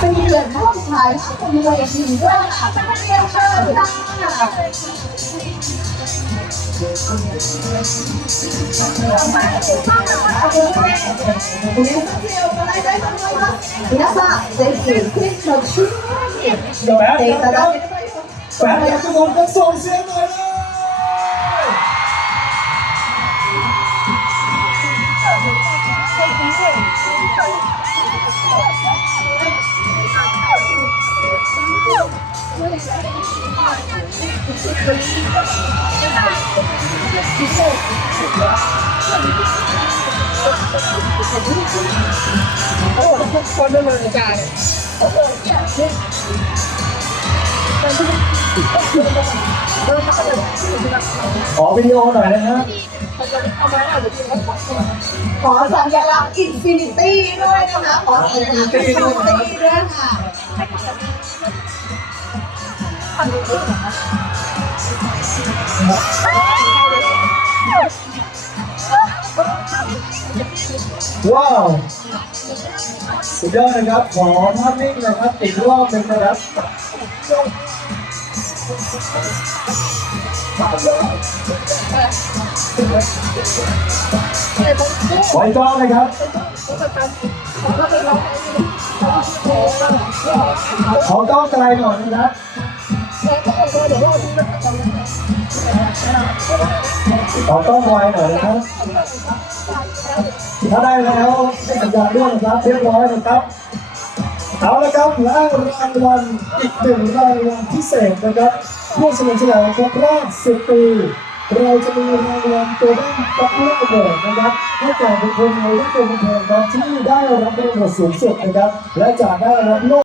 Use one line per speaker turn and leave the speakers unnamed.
被冷漠埋没你的大。皆さん、ぜひ天気の注意にしていただけいと
思います。 ลับทุกคนก็ส่งเสียงหน่อยเลย
คนดำเนินการ
ขอวิดีโอหน่อยนะฮะ
ขอสัญลักษณ์อินฟินิตี้ด้วยนะคะ ขอสัญลักษณ์อินฟินิตี้ด้วยค่ะ
ว้าว สุดยอดนะครับ ขอภาพนิ่งนะครับอีกรอบหนึ่งนะครับขออีกรอบนะครับ ขอกล้องไกลหน่อยนะครับ ขอกล้องไวหน่อยนะครับ ถ้าได้แล้วให้สัญญาณด้วยนะครับเรียบร้อยนะครับเอาละครับและรางวัลอีกหนึ่งรางวัลพิเศษนะครับเพื่อเฉลิมฉลองครบรอบ10ปีเราจะมีรางวัลตัวด้านป๊อปเปอร์โหวตนะครับให้แก่บุคคลในแวดวงบันเทิงครับที่ได้รับรางวัลสูงสุดนะครับ และจะได้รับโล่